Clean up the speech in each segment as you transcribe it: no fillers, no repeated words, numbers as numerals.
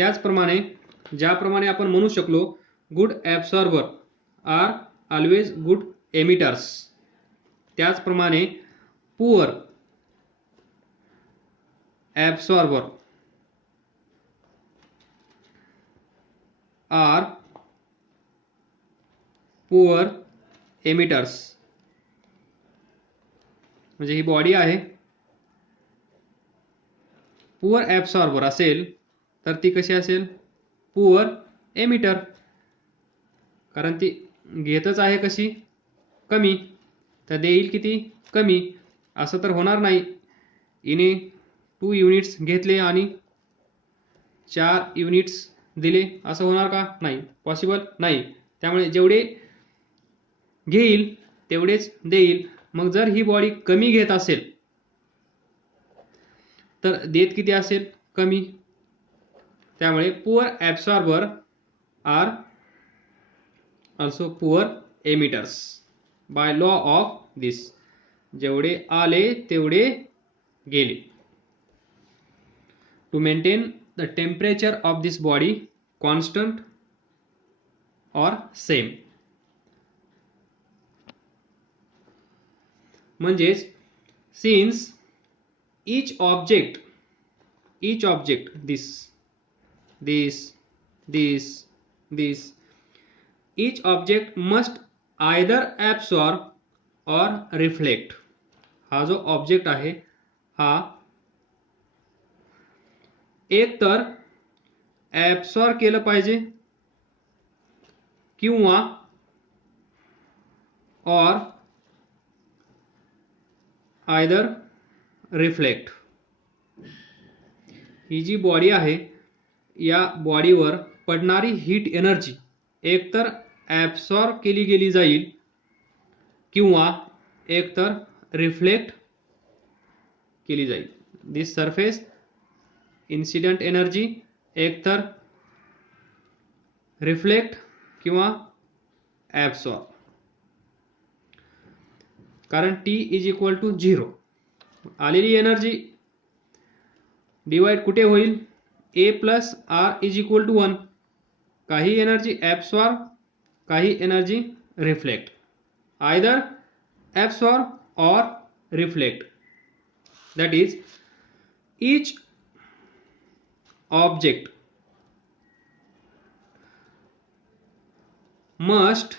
त्याचप्रमाणे ज्याप्रमाणे आपण म्हणू शकलो good absorber are always good emitters, त्याचप्रमाणे poor absorber are poor emitters. म्हणजे ही बॉडी आहे, पुअर ॲब्सॉर्बर असेल तर ती कशी असेल, पुअर एमिटर, कारण ती घेतच आहे कशी, कमी, तर देईल किती, कमी. असं तर होणार नाही इने 2 युनिट्स घेतले आणि 4 युनिट्स दिले, असं होणार का, नाही, पॉसिबल नाही. त्यामुळे जेवढे घेईल तेवढेच देईल. मग जर ही बॉडी कमी घेत असेल तर देत किती असेल, कमी. त्यामुळे poor absorber are also poor emitters by law of this. जेवढे आले तेवढे गेले. To maintain the temperature of this body constant और सेम. म्हणजेच since each object this each object must either absorb or reflect. हा जो ऑब्जेक्ट आहे हा एक तर ॲब्सॉर्ब केलं पाहिजे किंवा और आयदर रिफ्लेक्ट. ही जी बॉडी आहे या बॉडीवर पडणारी हीट एनर्जी एकतर ॲब्सॉर्ब केली गेली जाईल किंवा एकतर रिफ्लेक्ट केली जाईल. दिस सरफेस इन्सिडेंट एनर्जी एकतर रिफ्लेक्ट किंवा ॲब्सॉर्ब, कारण T = 0. आलेली एनर्जी डिवाइड कुठे होईल, A + R = 1. काही एनर्जी ॲब्सॉर्ब, काही एनर्जी रिफ्लेक्ट. आयदर ॲब्सॉर्ब और reflect. That is each object must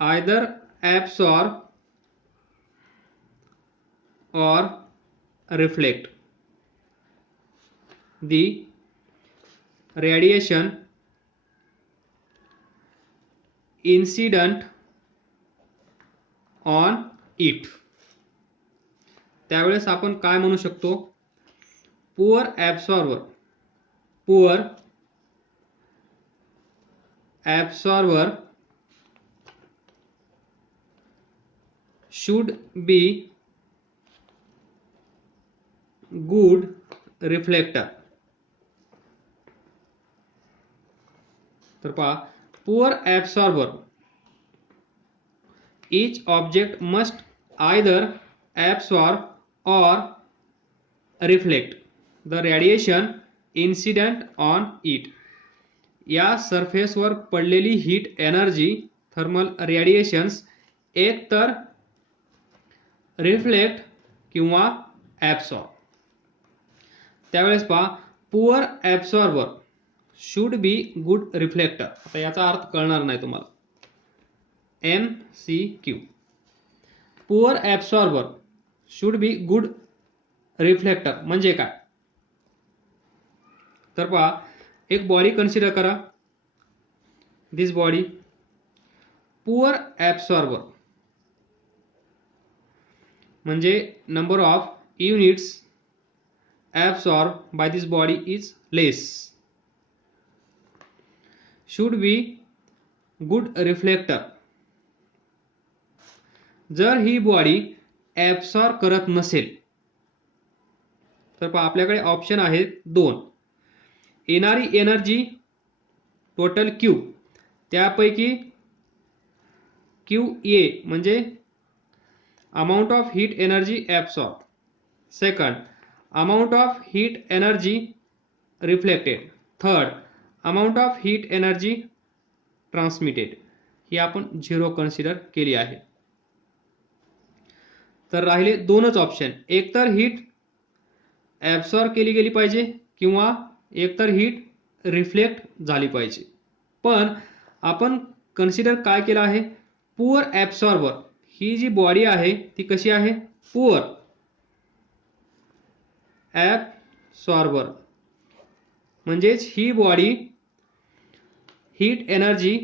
either absorb or reflect the radiation incident on it. त्यावेळेस आपण काय म्हणू शकतो, poor absorber should be good reflector. तर पहा, poor absorber each object must either absorb or reflect the radiation incident on it. या सरफेसवर पडलेली हीट एनर्जी, थर्मल रेडिएशन्स, एक तर रिफ्लेक्ट किंवा ॲब्सॉर्ब. त्यावेळेस पहा, poor absorber should be good reflector. आता याचा अर्थ कळणार नाही तुम्हाला, MCQ. Poor absorber should be good reflector म्हणजे काय, तर पहा, एक बॉडी कन्सिडर करा. दिस बॉडी पुअर ॲब्सॉर्बर म्हणजे number of units absorbed by this body is less. Should be good reflector. जर ही बॉडी ॲब्सॉर्ब करत नसेल तर पहा, आपल्याकडे ऑप्शन आहेत 2. येणारी एनर्जी टोटल Q, त्यापैकी QA म्हणजे amount of heat energy absorb. Second, amount of heat energy reflected. Third, amount of heat energy transmitted. ही आपण 0 कन्सिडर केली आहे. तर राहिले दोनच ऑप्शन, एक तर हीट ॲब्सॉर्ब केली गेली पाहिजे किंवा एकतर हीट रिफ्लेक्ट झाली पाहिजे. पण आपण कन्सिडर काय केलं आहे, पुअर ॲब्सॉर्बर. ही जी बॉडी आहे ती कशी आहे, पुअर ॲब्सॉर्बर. म्हणजेच ही बॉडी हीट एनर्जी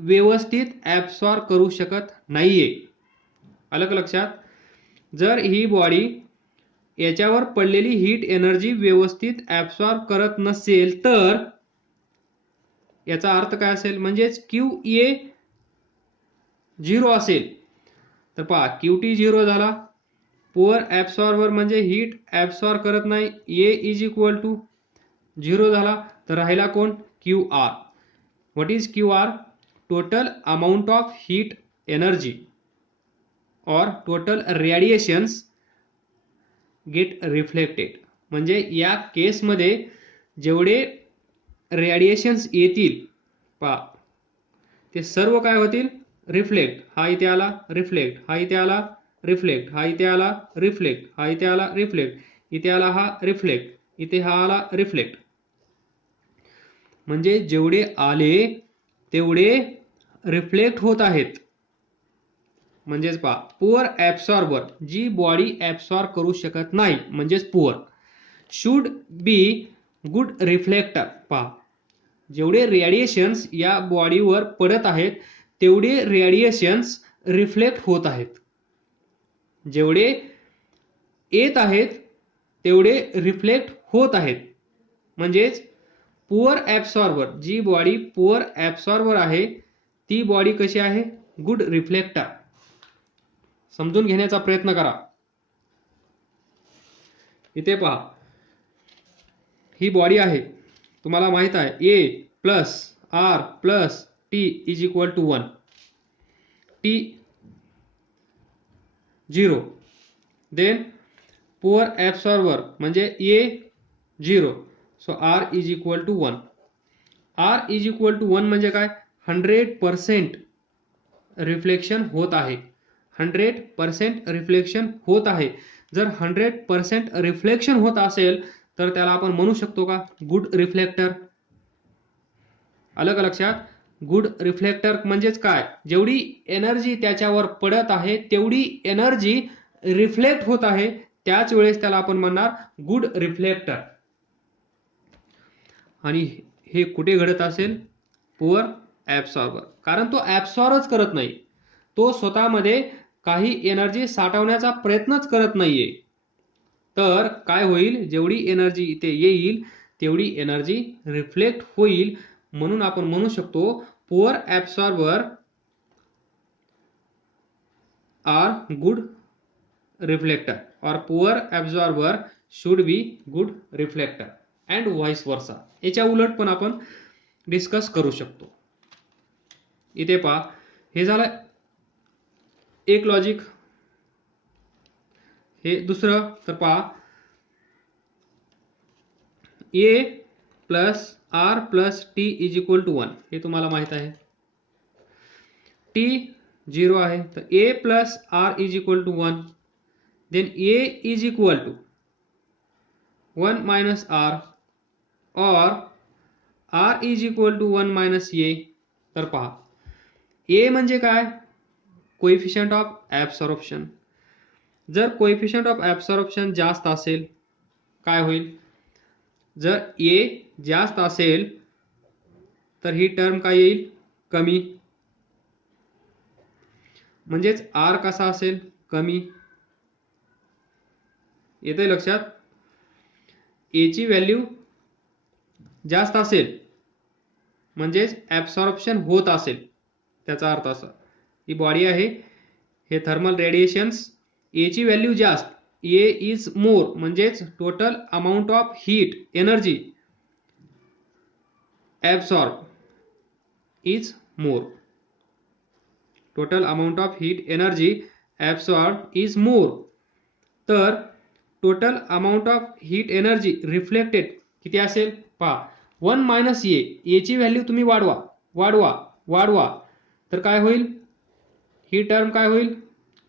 व्यवस्थित ॲब्सॉर्ब करू शकत नाहीये. आलं का लक्षात? जर ही बॉडी याच्यावर पडलेली हीट एनर्जी व्यवस्थित ॲब्सॉर्ब करत नसेल तर याचा अर्थ काय असेल, म्हणजेच QA 0 असेल. तर पहा, QT 0 झाला, पुअर ॲब्सॉर्बर म्हणजे हीट ॲब्सॉर्ब करत नाही, A इज इक्वल टू 0 झाला. तर राहिला कोण, QR. What is QR? Total amount of heat energy और टोटल रेडिएशन्स गेट रिफ्लेक्टेड. म्हणजे या केसमध्ये जेवढे रेडिएशन्स येतील पहा ते सर्व काय होतील, रिफ्लेक्ट. हा इथे आला रिफ्लेक्ट, हा इथे आला रिफ्लेक्ट, हा इथे आला रिफ्लेक्ट, हा इथे आला रिफ्लेक्ट, इथे आला हा रिफ्लेक्ट, इथे हा आला रिफ्लेक्ट. म्हणजे जेवढे आले तेवढे रिफ्लेक्ट होत आहेत. म्हणजेच पहा, पुअर ॲब्सॉर्बर, जी बॉडी ॲब्सॉर्ब करू शकत नाही म्हणजेच poor, should be good reflector. पहा, जेवढे रेडिएशन्स या बॉडीवर पडत आहेत तेवढे रेडिएशन्स रिफ्लेक्ट होत आहेत. जेवढे येत आहेत तेवढे रिफ्लेक्ट होत आहेत. म्हणजेच पुअर ॲब्सॉर्बर, जी बॉडी पुअर ॲब्सॉर्बर आहे ती बॉडी कशी आहे, गुड रिफ्लेक्टर. समजून घेण्याचा प्रयत्न करा. इथे पहा, ही बॉडी आहे, तुम्हाला माहित आहे A plus R plus T is equal to 1. T 0. Then poor absorber म्हणजे A 0. So R is equal to 1. R is equal to 1 म्हणजे काय, 100% रिफ्लेक्शन होत आहे. 100% रिफ्लेक्शन होत आहे. जर 100% रिफ्लेक्शन होत असेल तर त्याला आपण म्हणू शकतो का, गुड रिफ्लेक्टर. आलं का लक्षात? गुड रिफ्लेक्टर म्हणजेच काय, जेवढी एनर्जी त्याच्यावर पडत आहे तेवढी एनर्जी रिफ्लेक्ट होत आहे, त्याच वेळेस त्याला आपण म्हणणार गुड रिफ्लेक्टर. आणि हे कुठे घडत असेल, पुअर ॲब्सॉर्बर. कारण तो ॲब्सॉर्बच करत नाही, तो स्वतःमध्ये काही एनर्जी साठवण्याचा प्रयत्नच करत नाहीये. तर काय होईल, जेवढी एनर्जी इथे येईल तेवढी एनर्जी रिफ्लेक्ट होईल. म्हणून आपण म्हणू शकतो poor absorber are good reflector और poor absorber should be good reflector and vice versa. याच्या उलट पण आपण डिस्कस करू शकतो. इथे पहा, हे झालं एक लॉजिक. हे दुसरं, तर पहा, A plus R plus T is equal to 1. हे तुम्हाला माहित आहे. T 0 आहे, तर A plus R is equal to 1. Then A is equal to 1 minus R और R is equal to 1 minus A. तर पहा, A म्हणजे काय, कोएफिशियंट ऑफ ॲब्सॉर्प्शन. जर कोएफिशियंट ऑफ ॲब्सॉर्प्शन जास्त असेल काय होईल, जर A जास्त असेल तर ही टर्म काय येईल, कमी. म्हणजेच R कसा असेल, कमी. येते लक्षात? A ची व्हॅल्यू जास्त असेल म्हणजेच ॲब्सॉर्प्शन होत असेल. त्याचा अर्थ असा, ही बॉडी आहे, हे थर्मल रेडिएशन्स, A ची व्हॅल्यू जास्त, A इज मोर, म्हणजेच total amount of heat energy absorb is more. Total amount of heat energy absorb is more. तर total amount of heat energy reflected किती असेल पहा. 1 मायनस ए ची व्हॅल्यू तुम्ही वाढवा वाढवा वाढवा तर काय होईल, ही टर्म काय होईल,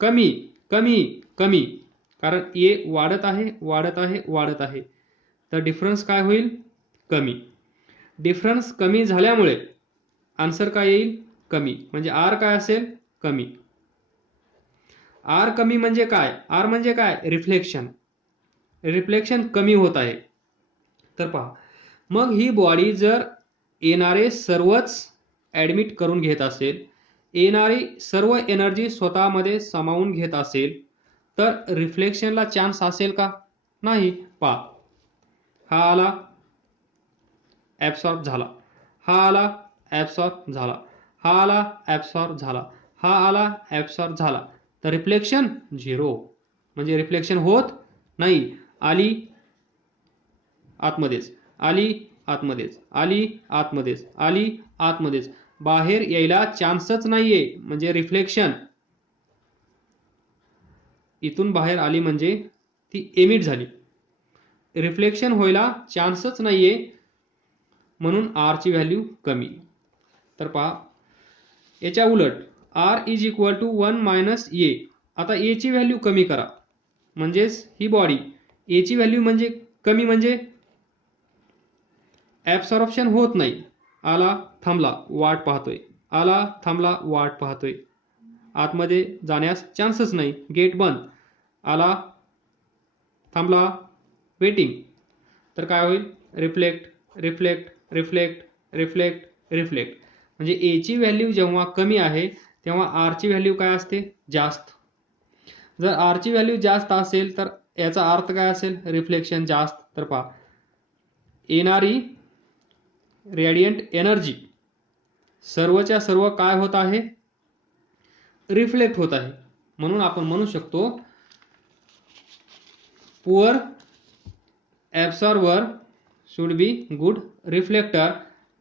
कमी कमी कमी, कारण ए वाढत आहे वाढत आहे वाढत आहे, तर डिफरन्स काय होईल, कमी. डिफरन्स कमी झाल्यामुळे आन्सर काय येईल, कमी. म्हणजे आर काय असेल, कमी. आर कमी म्हणजे काय, आर म्हणजे काय, रिफ्लेक्शन. रिफ्लेक्शन कमी होत आहे. तर पहा, मग ही बॉडी जर येणारे सर्वच ऍडमिट करून घेत असेल, येणारी सर्व एनर्जी स्वतःमध्ये सामावून घेत असेल, तर रिफ्लेक्शनला चान्स असेल का, नाही. पहा, हा आला ऍब्सॉर्ब झाला, हा आला ऍब्सॉर्ब झाला, हा आला ऍब्सॉर्ब झाला, हा आला ऍब्सॉर्ब झाला, तर रिफ्लेक्शन 0. म्हणजे रिफ्लेक्शन होत नाही. आली आतमध्येच, आली आतमध्येच, आली आतमध्येच, आली आतमध्येच, बाहेर यायला चान्सच नाहीये. म्हणजे रिफ्लेक्शन इथून बाहेर आली म्हणजे ती एमिट झाली. रिफ्लेक्शन व्हायला चान्सच नाहीये, म्हणून आर ची व्हॅल्यू कमी. तर पहा, याच्या उलट R is equal to 1 minus A. आता ए ची व्हॅल्यू कमी करा, म्हणजेच ही बॉडी ए ची व्हॅल्यू म्हणजे कमी, म्हणजे ऍब्सॉर्प्शन होत नाही. आला थांबला वाट पाहतोय, आला थांबला वाट पाहतोय, आतमध्ये जाण्यास चान्सच नाही, गेट बंद, आला थांबला वेटिंग. तर काय होईल, reflect reflect reflect reflect reflect. म्हणजे ए ची व्हॅल्यू जेव्हा कमी आहे तेव्हा आर ची व्हॅल्यू काय असते, जास्त. जर आर ची व्हॅल्यू जास्त असेल तर याचा अर्थ काय असेल, रिफ्लेक्शन जास्त. तर पहा, येणारी रेडियंट एनर्जी सर्वच्या सर्व काय होत आहे, रिफ्लेक्ट होत आहे. म्हणून आपण म्हणू शकतो poor absorber should be good reflector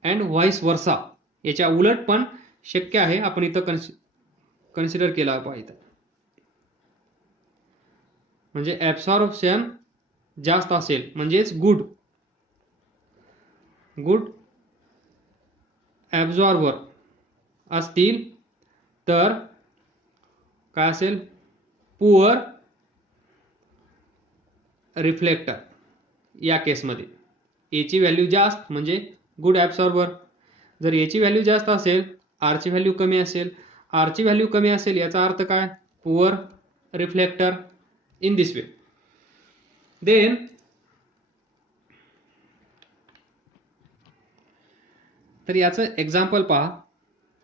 and vice versa. याच्या उलट पण शक्य आहे, आपण इथं कन्सिडर केला पाहिजे. म्हणजे ऍब्सॉर्प्शन जास्त असेल म्हणजेच गुड ऍब्सॉर्बर असतील तर काय असेल, पुअर रिफ्लेक्टर. या केसमध्ये ए ची व्हॅल्यू जास्त म्हणजे गुड ऍब्सॉर्बर. जर ए ची व्हॅल्यू जास्त असेल, आर ची व्हॅल्यू कमी असेल, आर ची व्हॅल्यू कमी असेल, याचा अर्थ काय, poor reflector. In this way. Then तर याचं एक्झाम्पल पहा,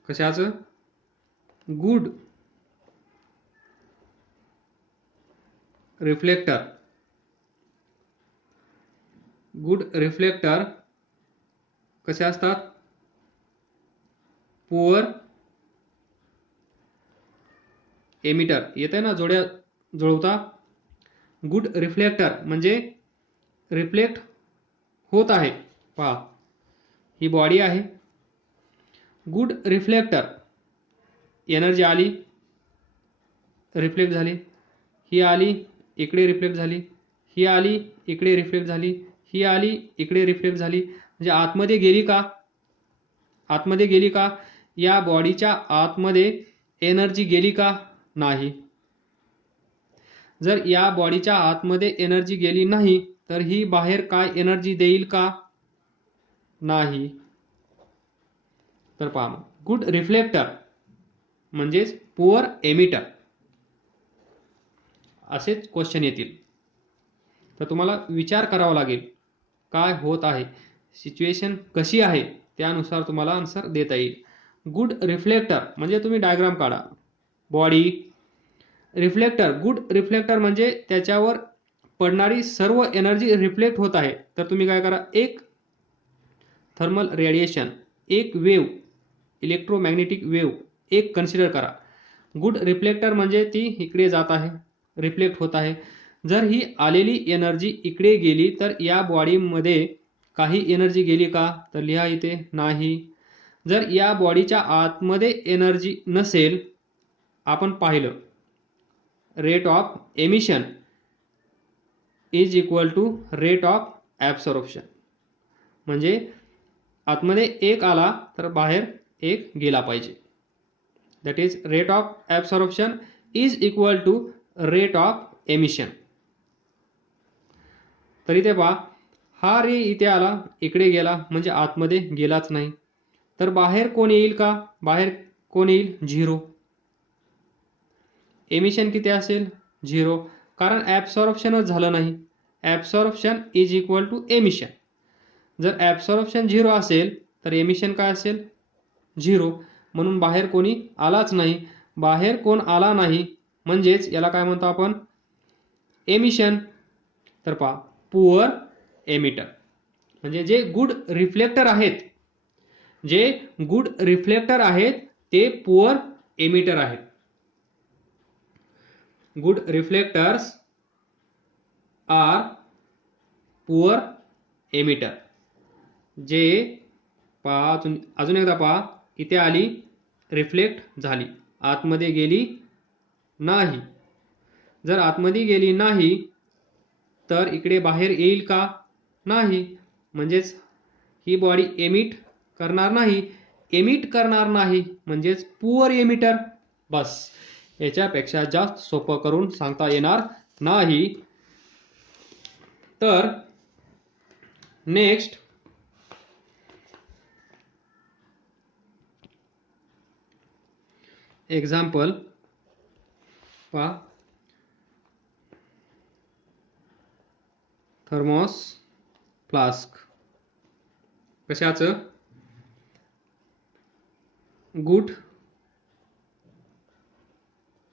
कशाचं, गुड रिफ्लेक्टर. गुड रिफ्लेक्टर कसे असतात, पुअर एमिटर. येते ना जोड्या जुळवता. गुड रिफ्लेक्टर म्हणजे रिफ्लेक्ट होत आहे. पहा, ही बॉडी आहे, गुड रिफ्लेक्टर, एनर्जी आली रिफ्लेक्ट झाली, ही आली इकडे रिफ्लेक्ट झाली, ही आली इकडे रिफ्लेक्ट झाली, ही आली इकडे रिफ्लेक्ट झाली. म्हणजे आतमध्ये गेली का, आतमध्ये गेली का, या बॉडीच्या आतमध्ये एनर्जी गेली का, नाही. जर या बॉडीच्या आतमध्ये एनर्जी गेली नाही तर ही बाहेर काय एनर्जी देईल का, नाही. तर पहा, गुड रिफ्लेक्टर म्हणजेच पुअर एमिटर, असेच क्वेश्चन येतील. तर तुम्हाला विचार करावा लागेल काय होत आहे, सिच्युएशन कशी आहे, त्यानुसार तुम्हाला आन्सर देता येईल. गुड रिफ्लेक्टर म्हणजे तुम्ही डायग्राम काढा, बॉडी रिफ्लेक्टर. गुड रिफ्लेक्टर म्हणजे त्याच्यावर पडणारी सर्व एनर्जी रिफ्लेक्ट होत आहे. तर तुम्ही काय करा, एक थर्मल रेडिएशन, एक वेव्ह, इलेक्ट्रोमॅग्नेटिक वेव्ह एक कन्सिडर करा. गुड रिफ्लेक्टर म्हणजे ती इकडे जात आहे, रिफ्लेक्ट होत आहे. जर ही आलेली एनर्जी इकडे गेली तर या बॉडीमध्ये काही एनर्जी गेली का, तर लिहा इथे, नाही. जर या बॉडीच्या आतमध्ये एनर्जी नसेल, आपण पाहिलं rate of emission is equal to rate of absorption. म्हणजे आतमध्ये एक आला तर बाहेर एक गेला पाहिजे. That is rate of absorption is equal to rate of emission. तर इथे पहा, हा रे इथे आला, इकडे गेला, म्हणजे आतमध्ये गेलाच नाही. तर बाहेर कोण येईल का? बाहेर कोण येईल? 0. एमिशन किती असेल? 0, कारण ॲब्सॉर्प्शनच झालं नाही. Absorption is equal to emission. जर ॲब्सॉर्प्शन 0 असेल तर एमिशन काय असेल? 0. म्हणून बाहेर कोणी आलाच नाही. बाहेर कोण आला नाही म्हणजेच याला काय म्हणतो आपण? एमिशन. तर पहा, पुअर एमिटर म्हणजे जे गुड रिफ्लेक्टर आहेत, जे गुड रिफ्लेक्टर आहेत ते पुअर एमिटर आहेत. Good reflectors are poor emitter. जे पहा, अजून एकदा पहा, इथे आली, रिफ्लेक्ट झाली, आतमध्ये गेली नाही. जर आतमध्ये गेली नाही तर इकडे बाहेर येईल का? नाही. म्हणजेच ही बॉडी एमिट करणार नाही. एमिट करणार नाही म्हणजेच पुअर एमिटर. बस, याच्यापेक्षा जास्त सोपं करून सांगता येणार नाही. तर नेक्स्ट एक्झाम्पल पहा. Thermos flask. कशाचं? Good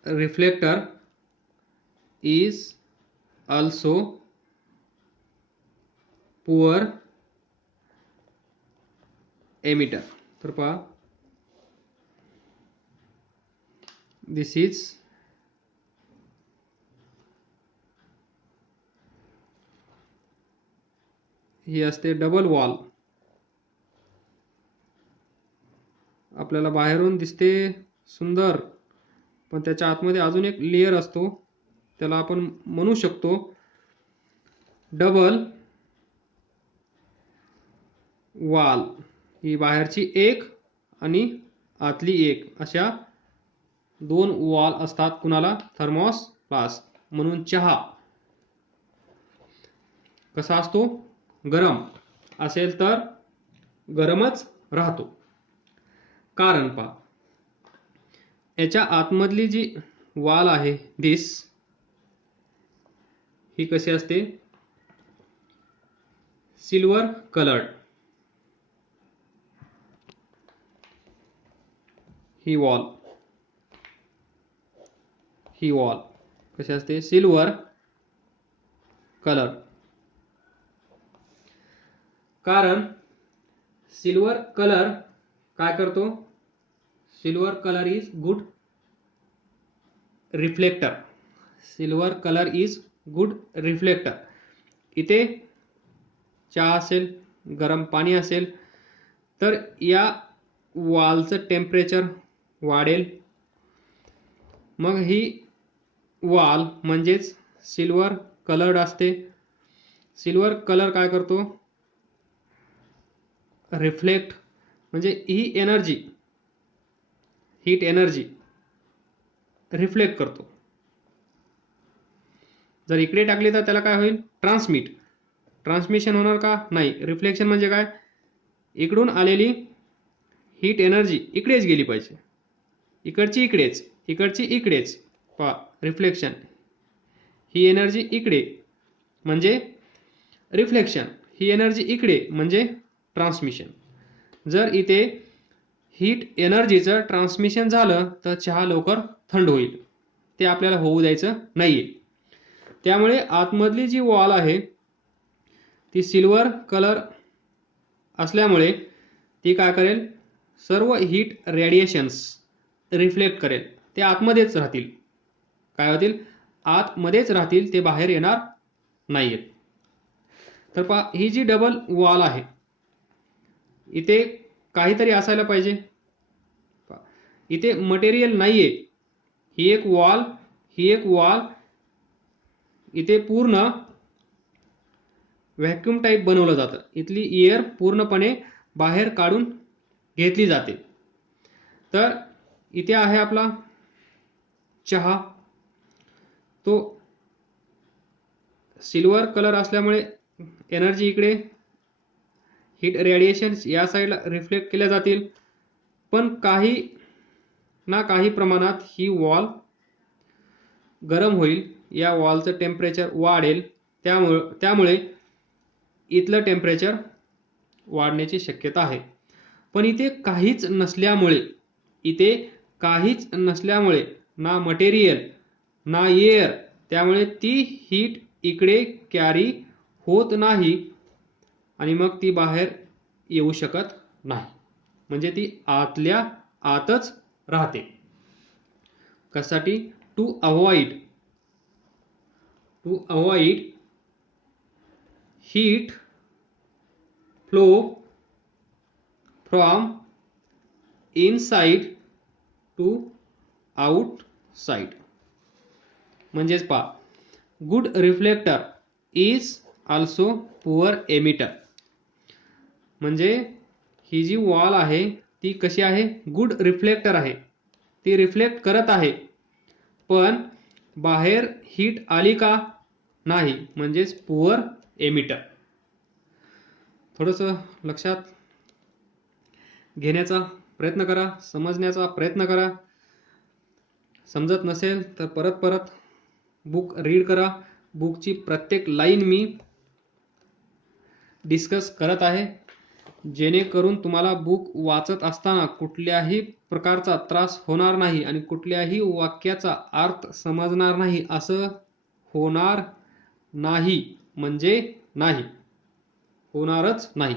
reflector is also poor emitter. तर पहा, दिस इज ही असते डबल वॉल. आपल्याला बाहेरून दिसते सुंदर, पण त्याच्या आतमध्ये अजून एक लेयर असतो, त्याला आपण म्हणू शकतो डबल वॉल. ही बाहेरची एक आणि आतली एक, अशा 2 वॉल असतात. कुणाला? Thermos flask. म्हणून चहा कसा असतो? गरम असेल तर गरमच राहतो. कारण पहा, याच्या आतमधली जी वॉल आहे दिस, ही कशी असते? Silver coloured. ही वॉल कशी असते? Silver colour. कारण सिल्वर कलर काय करतो? Silver colour is good reflector. Silver colour is good reflector. इथे चहा असेल, गरम पाणी असेल, तर या वॉलचं टेम्परेचर वाढेल. मग ही वॉल म्हणजेच सिल्वर कलर्ड असते. सिल्वर कलर काय करतो? रिफ्लेक्ट, म्हणजे ही एनर्जी, हीट एनर्जी रिफ्लेक्ट करतो. जर इकडे टाकली तर त्याला काय होईल? ट्रान्समिशन होणार का? नाही. रिफ्लेक्शन म्हणजे काय? इकडून आलेली हीट एनर्जी इकडेच गेली पाहिजे. इकडची इकडेच, इकडची इकडेच. पहा, रिफ्लेक्शन. ही एनर्जी इकडे म्हणजे रिफ्लेक्शन, ही एनर्जी इकडे म्हणजे ट्रान्समिशन. जर इथे हीट एनर्जीचं ट्रान्समिशन झालं तर चहा लवकर थंड होईल. ते आपल्याला होऊ द्यायचं नाहीये. त्यामुळे आतमधली जी वॉल आहे ती सिल्वर कलर असल्यामुळे ती काय करेल? सर्व हीट रेडिएशन्स रिफ्लेक्ट करेल. ते आतमध्येच राहतील. काय होतील? आतमध्येच राहतील, ते बाहेर येणार नाहीत. तर पहा, ही जी डबल वॉल आहे, इथे काहीतरी असायला पाहिजे. इथे मटेरियल नाहीये. ही एक वॉल, ही एक वॉल, इथे पूर्ण व्हॅक्यूम टाईप बनवलं जातं. इथली एअर पूर्णपणे बाहेर काढून घेतली जाते. तर इथे आहे आपला चहा. तो सिल्वर कलर असल्यामुळे एनर्जी इकडे हीट रेडिएशन या साईडला रिफ्लेक्ट केल्या जातील. पण काही ना काही प्रमाणात ही वॉल गरम होईल, या वॉलचं टेम्परेचर वाढेल, त्यामुळे इथलं टेम्परेचर वाढण्याची शक्यता आहे. पण इथे काहीच नसल्यामुळे ना मटेरियल ना एअर, त्यामुळे ती हीट इकडे कॅरी होत नाही आणि मग ती बाहेर येऊ शकत नाही. म्हणजे ती आतल्या आतच राहते. कशासाठी? To avoid heat flow from inside to outside. म्हणजेच पहा, good reflector is also poor emitter. म्हणजे ही जी वॉल आहे ती कशी आहे? गुड रिफ्लेक्टर आहे. ती रिफ्लेक्ट करत आहे, पण बाहेर हीट आली का? नाही. म्हणजेच पुअर एमिटर. थोडंसं लक्षात घेण्याचा प्रयत्न करा, समजण्याचा प्रयत्न करा. समजत नसेल तर परत बुक रीड करा. बुकची प्रत्येक लाईन मी डिस्कस करत आहे, जेणेकरून तुम्हाला बुक वाचत असताना कुठल्याही प्रकारचा त्रास होणार नाही आणि कुठल्याही वाक्याचा अर्थ समजणार नाही. असं होणार नाही म्हणजे नाही, होणारच नाही.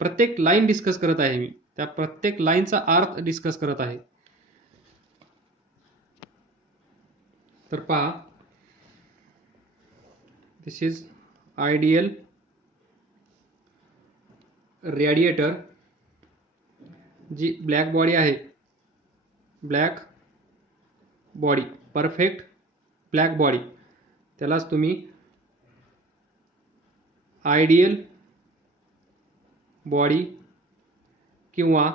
प्रत्येक लाईन डिस्कस करत आहे मी, त्या प्रत्येक लाईनचा अर्थ डिस्कस करत आहे. तर पहा, दिस इज आयडियल रेडिएटर. जी ब्लॅक बॉडी आहे, black body, perfect black body, त्यालाच तुम्ही आयडियल बॉडी किंवा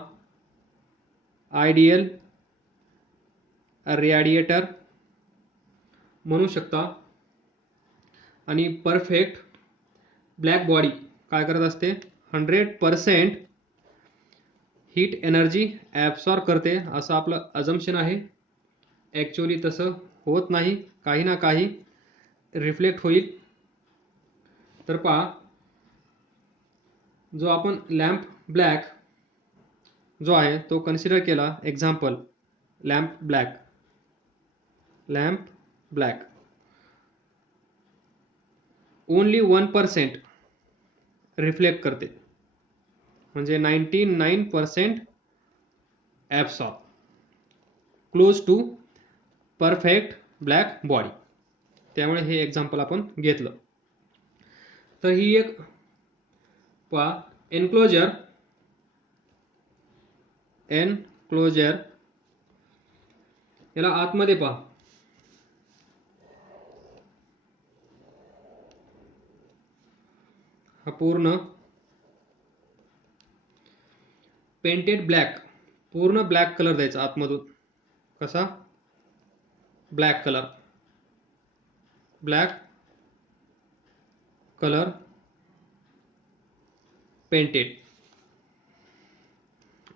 आयडियल रेडिएटर म्हणू शकता. आणि परफेक्ट ब्लॅक बॉडी काय करत असते? 100% हीट एनर्जी ॲब्सॉर्ब करते, असं आपलं अजम्पशन आहे. ॲक्च्युअली तसं होत नाही, काही ना काही रिफ्लेक्ट होईल. तर पहा, जो आपण लॅम्प ब्लॅक जो आहे तो कन्सिडर केला, example lamp black only 1% reflect करते, म्हणजे 99% absorb, close to perfect black body. त्यामुळे हे एक्झाम्पल आपण घेतलं. तर ही एक पहा एनक्लोजर याला आतमध्ये पहा, हा पूर्ण पेंटेड ब्लॅक, पूर्ण ब्लॅक कलर द्यायचा आतमधून. कसा? Black colour painted.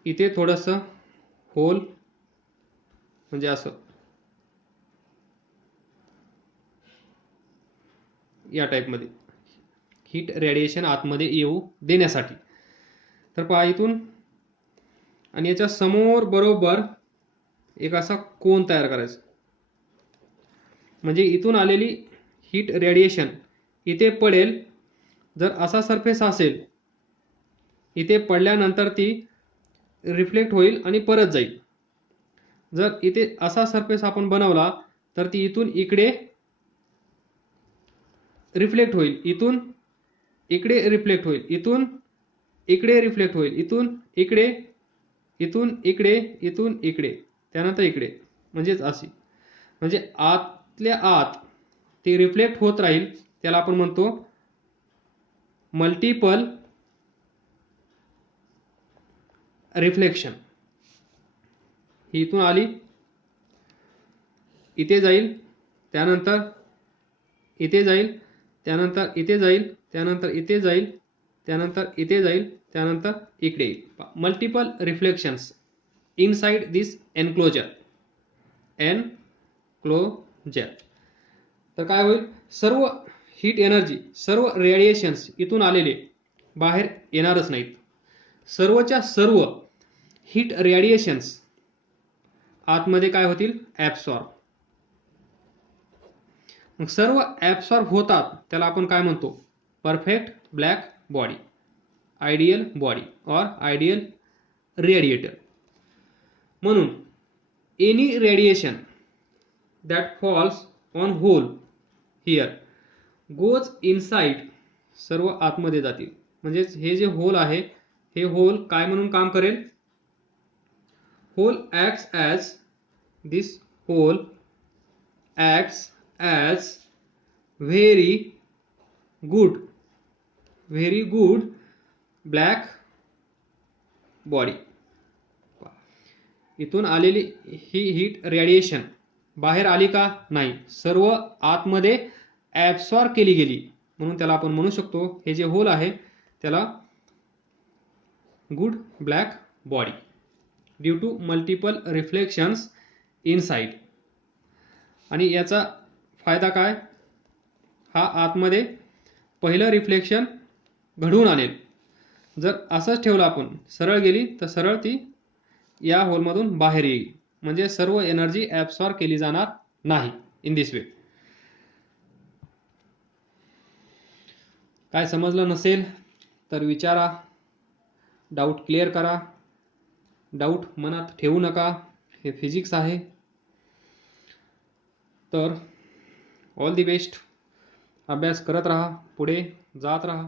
इथे थोडंसं होल, म्हणजे असं या टाईपमध्ये हीट रेडिएशन आतमध्ये येऊ देण्यासाठी. तर पहा इथून आणि याच्या समोर बरोबर एक असा कोन तयार करायचा, म्हणजे इथून आलेली हीट रेडिएशन इथे पडेल. जर असा सरफेस असेल, इथे पडल्यानंतर ती रिफ्लेक्ट होईल आणि परत जाईल. जर इथे असा सरफेस आपण बनवला तर ती इथून इकडे रिफ्लेक्ट होईल, इथून इकडे रिफ्लेक्ट होईल, इथून इकडे रिफ्लेक्ट होईल, इथून इकडे, इथून इकडे, इथून इकडे, त्यानंतर इकडे. म्हणजेच अशी, म्हणजे आतल्या आत ती रिफ्लेक्ट होत राहील. त्याला आपण म्हणतो मल्टिपल रिफ्लेक्शन, ही इथून आली, इथे जाईल, त्यानंतर इथे जाईल, त्यानंतर इथे जाईल, त्यानंतर इथे जाईल, त्यानंतर इथे जाईल, त्यानंतर इकडे येईल. मल्टिपल रिफ्लेक्शन्स इनसाइड दिस एनक्लोजर. एनक्लोजर. तर काय होईल, सर्व हीट एनर्जी, सर्व रेडिएशन्स इथून आलेले बाहेर येणारच नाहीत. सर्वच्या सर्व हीट रेडिएशन्स आतमध्ये काय होतील, ऍब्सॉर्ब. मग सर्व ऍब्सॉर्ब होतात, त्याला आपण काय म्हणतो, perfect black body, ideal body और आयडियल रेडिएटर. म्हणून any radiation that falls on hole here goes inside, सर्व आतमध्ये जातील. म्हणजेच हे जे होल आहे, हे होल काय म्हणून काम करेल, hole acts as, this hole acts as very good black body. इथून आलेली ही हीट रेडिएशन बाहेर आली का, नाही, सर्व आतमध्ये ऍब्सॉर्ब केली गेली. म्हणून त्याला आपण म्हणू शकतो, हे जे होल आहे त्याला good black body due to multiple reflections inside. आणि याचा फायदा काय, हा आतमध्ये पहिलं रिफ्लेक्शन घडवून आणेल. जर असंच ठेवलं आपण, सरळ गेली तर सरळ ती या होलमधून बाहेर येईल. म्हणजे सर्व एनर्जी ऍब्सॉर्ब केली जाणार नाही इन दिस वे. काय समजलं नसेल तर विचारा, डाऊट क्लिअर करा. डाऊट मनात ठेवू नका, हे फिजिक्स आहे. तर ऑल दी बेस्ट. अभ्यास करत राहा, पुढे जात राहा.